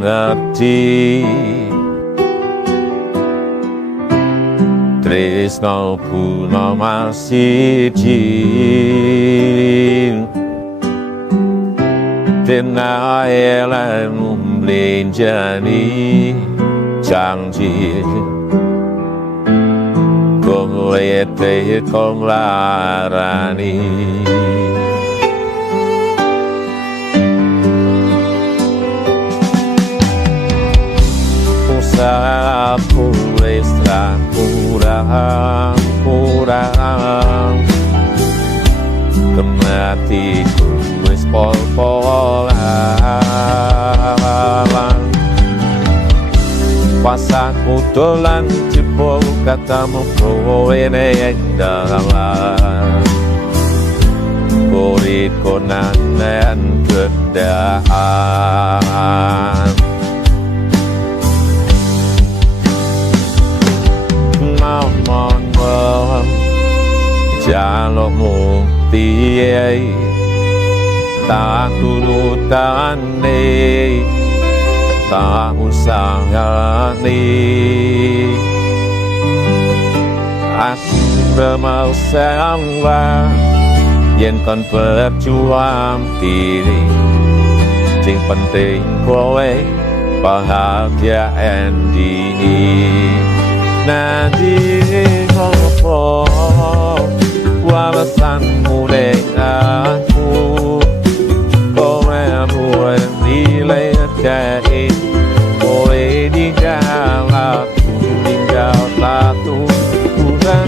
ngerti tresno puno masiji tena elan mlenjani janji kowe te kong larani aku extra kurang kematiku wis pol-polan pas aku dolan jebol katamu kowe nek dalan kulit konanan kedaan ngomong jalukmu piye tak turutane tak usahane aku mau salah yen kon berjuang diri sing penting kowe bahagia ending nanti ngopo walasanmu aku kowe buat nilai jahit boleh tinggal aku tinggal satu udah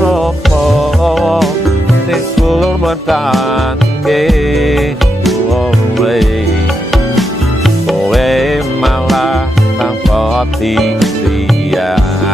ngopo sekulur bertahan kowe malah tanpa tiada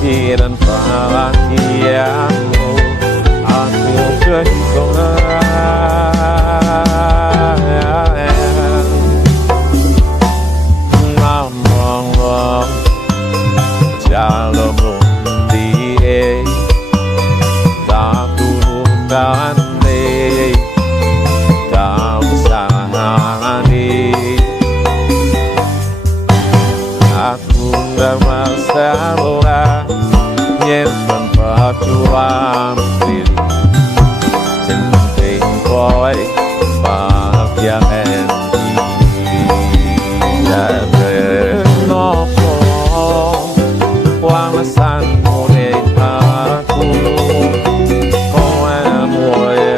pikiran bahagiamu aku kehilangan ngomong jalurmu piye tak turutane tak usahane aku gak masalah yen tanpa berjuang diri sing penting kowe bahagia ending nopo walasanmu aku kowe muwe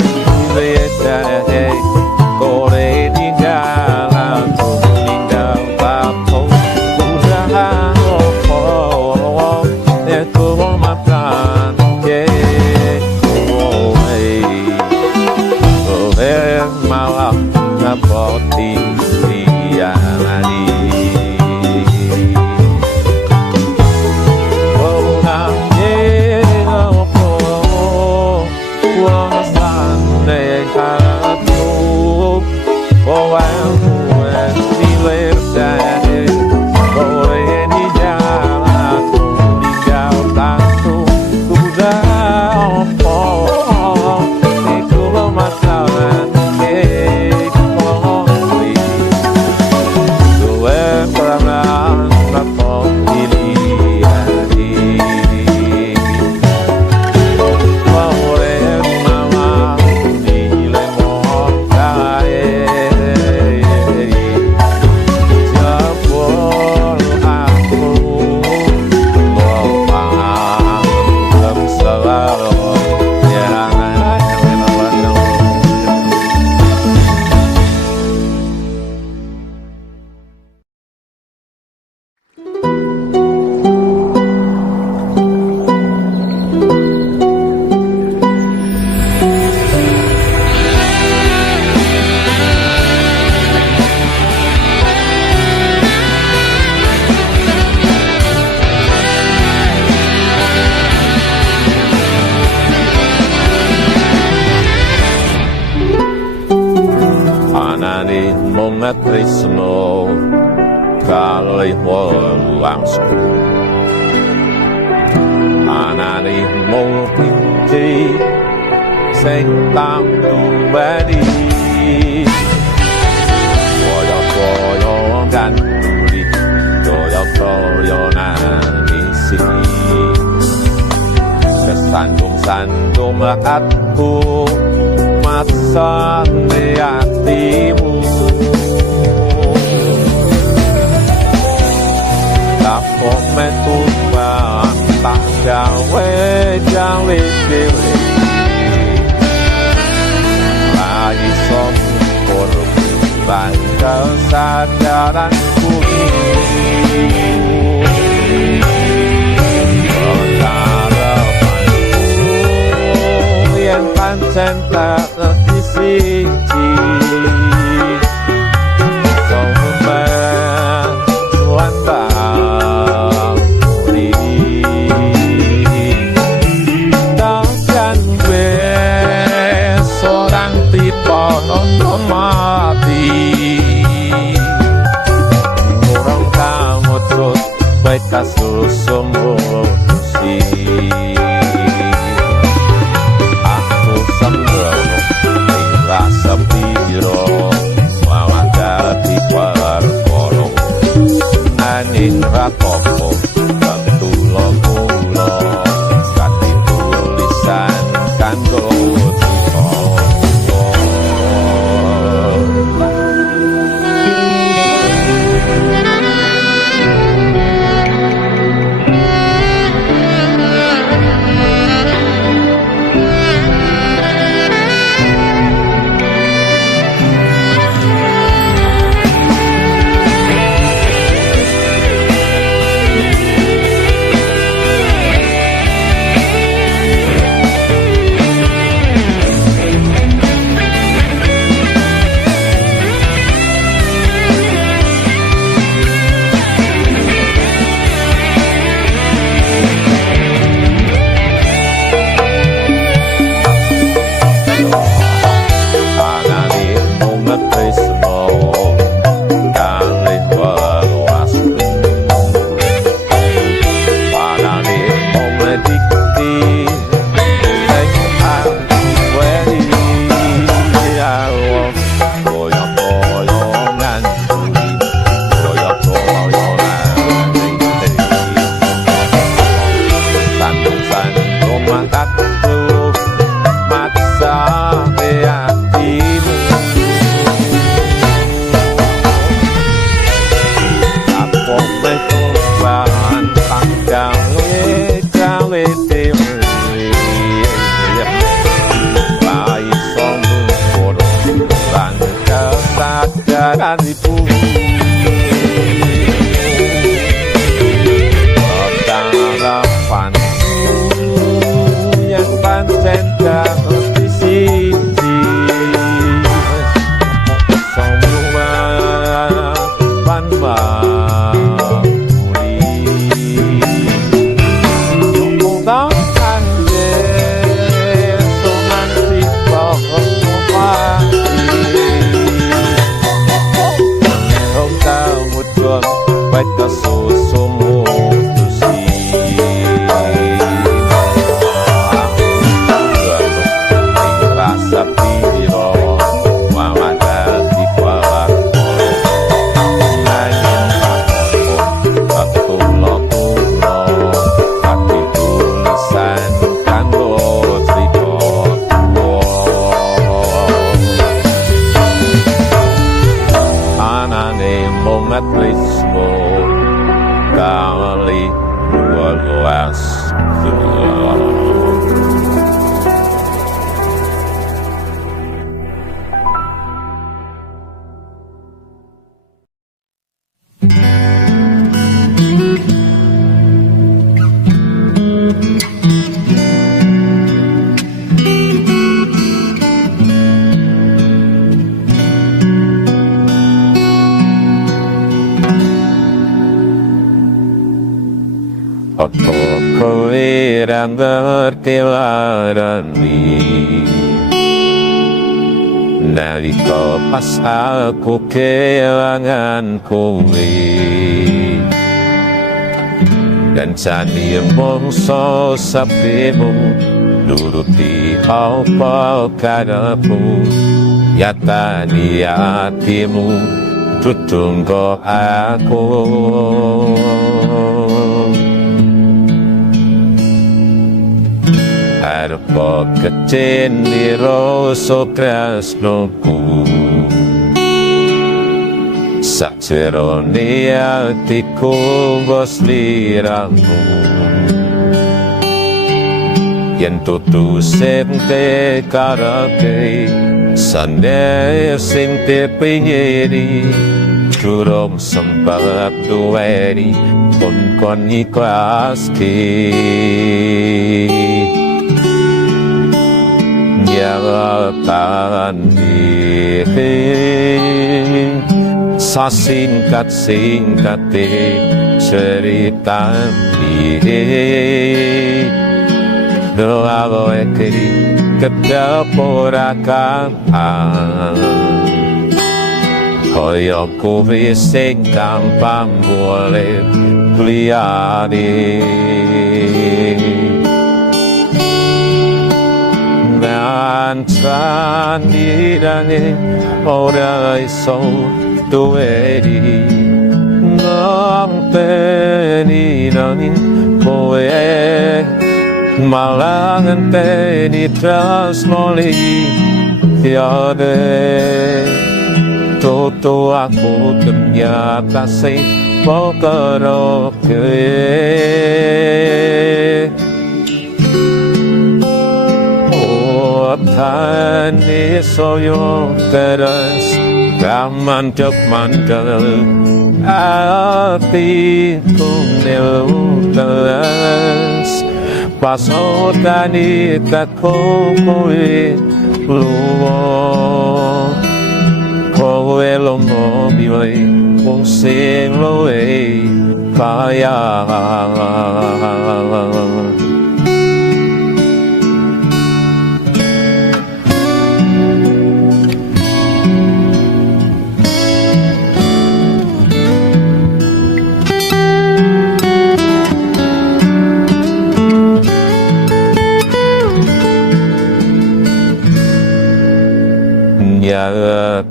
dhewe kowe tinggal aku tinggal papo udah opo aku makan kowe malah ngapoti diani Kanali mongat Trisno Kalih langsung Anani mong pinci Sing tam tumbadi Koyo-koyo ganduli Koyo-koyo nangisi Sesandung-sandung aku Masa hatimu Kapok metuba Tak gawe dewe Lagi sopur Bangga kesadaranku Yang pancen tak ngerti siji Sama Tuhan Banguli Takkan gue seorang tipe nonton mati Orang kamu terus baik kasus semua rasa piro malah dadi perkara aning rapopo tulo-tulo kati tulisan kanggo nalika pas aku kelangan kowe dan jani mongso sapemu nuruti apa karepmu yatani hatimu tutunggo aku arpa kecendiro sokrasnoku sacerone atiku bos liramu yen tutu sente karake sande sente penyeri curung sempat duweni pun kon ikhlaski nyalakan diri sasingkat-singkate cerita diri doa ekri kedaporakan kaya kowe sing gampang boleh liyane nantanirane ora iso duweni ngampenirane kowe malah ngenteni tresnoli tiade toto aku ternyata sing pokeroke tani soyo teras kamandep mandel atiku nelutas pasodani takowe luwo kowe lomo biwe wong sing loe kaya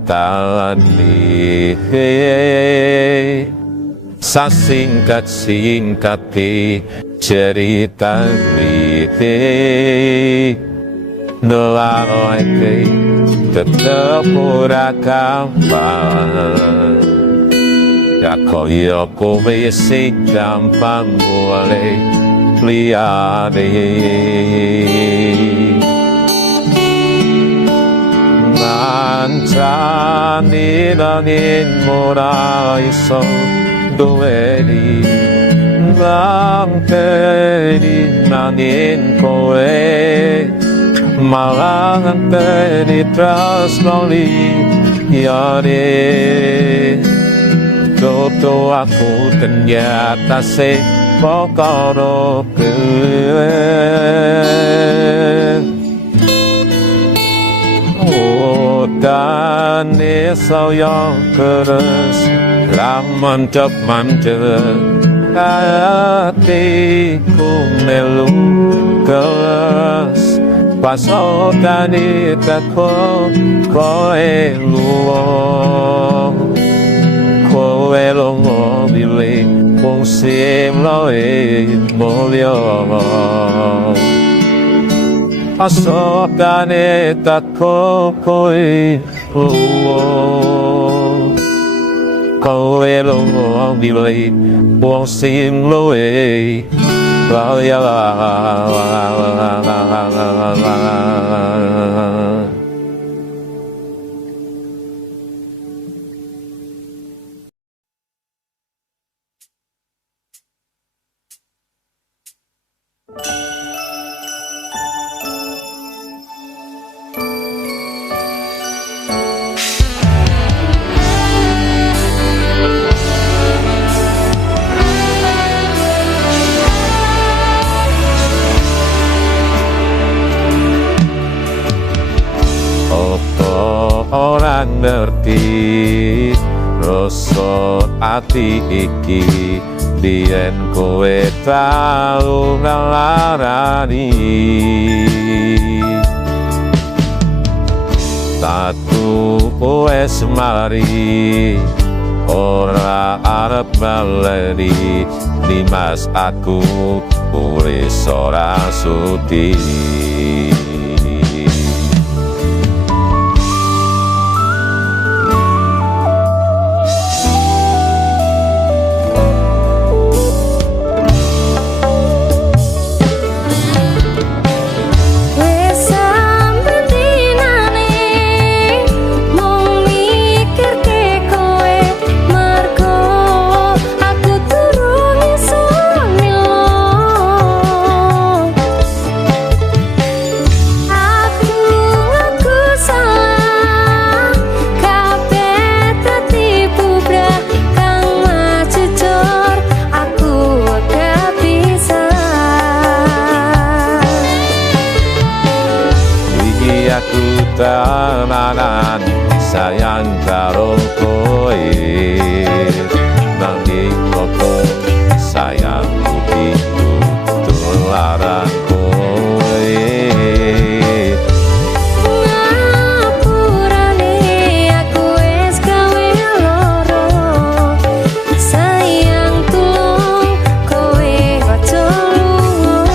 nyatani sasingkat-singkati cerita lihe nelaike tetep ora gampang ya kaya kowe sing gampang boleh liyane Nancani nangin mora iso duweni nganteni nangin kowe malah nganteni tresnoli yane toto aku ternyata sing pokeroke dane saya keres lamandep mandel atiku melu keres pasodane tako koe luwong kowe lunga bilih wong sing loe mulya pasodane tako koe luwong kowe lunga bilih wong sing loe kaya ora ngerti rasa ati iki biyen kowe tau ngelarani. Tatu wes mari ora arep baleni Dimas aku wis ora sudi. Aku tenanan sayang karo kowe nanging kok sayangku iku tularan kowe. Ngapurane aku wis gawe loro sayang tulung kowe aja lunga.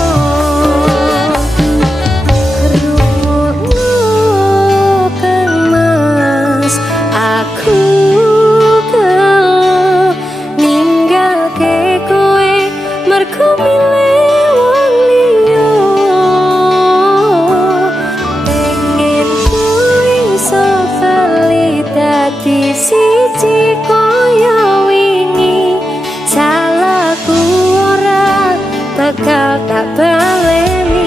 Aku gelo ninggalke kowe mergo milih wong liya. Pengen kowe iso bali dadi siji kaya wingi. Salahku ora bakal tak baleni.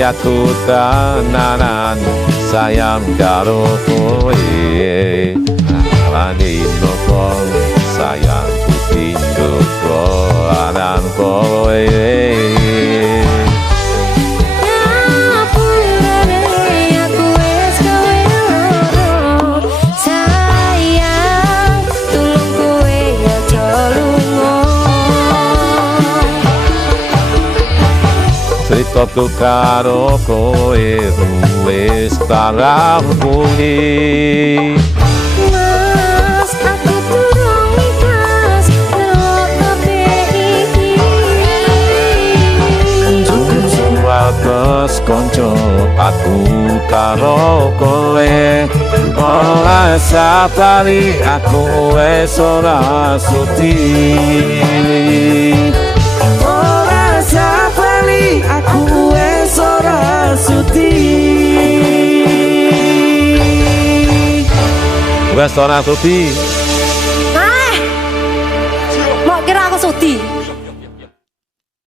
Aku tenanan sayang karo kowe lani nopong sayangku tinggal kolanan kowe. Ceritaku karo kowe wis tak rampung. Mas, aku durung ikhlas delok kabeh iki. Suwates kanca aku karo kowe ora sapari aku wis ora sudi. Aku wis ora sudi. Wis ora sudi.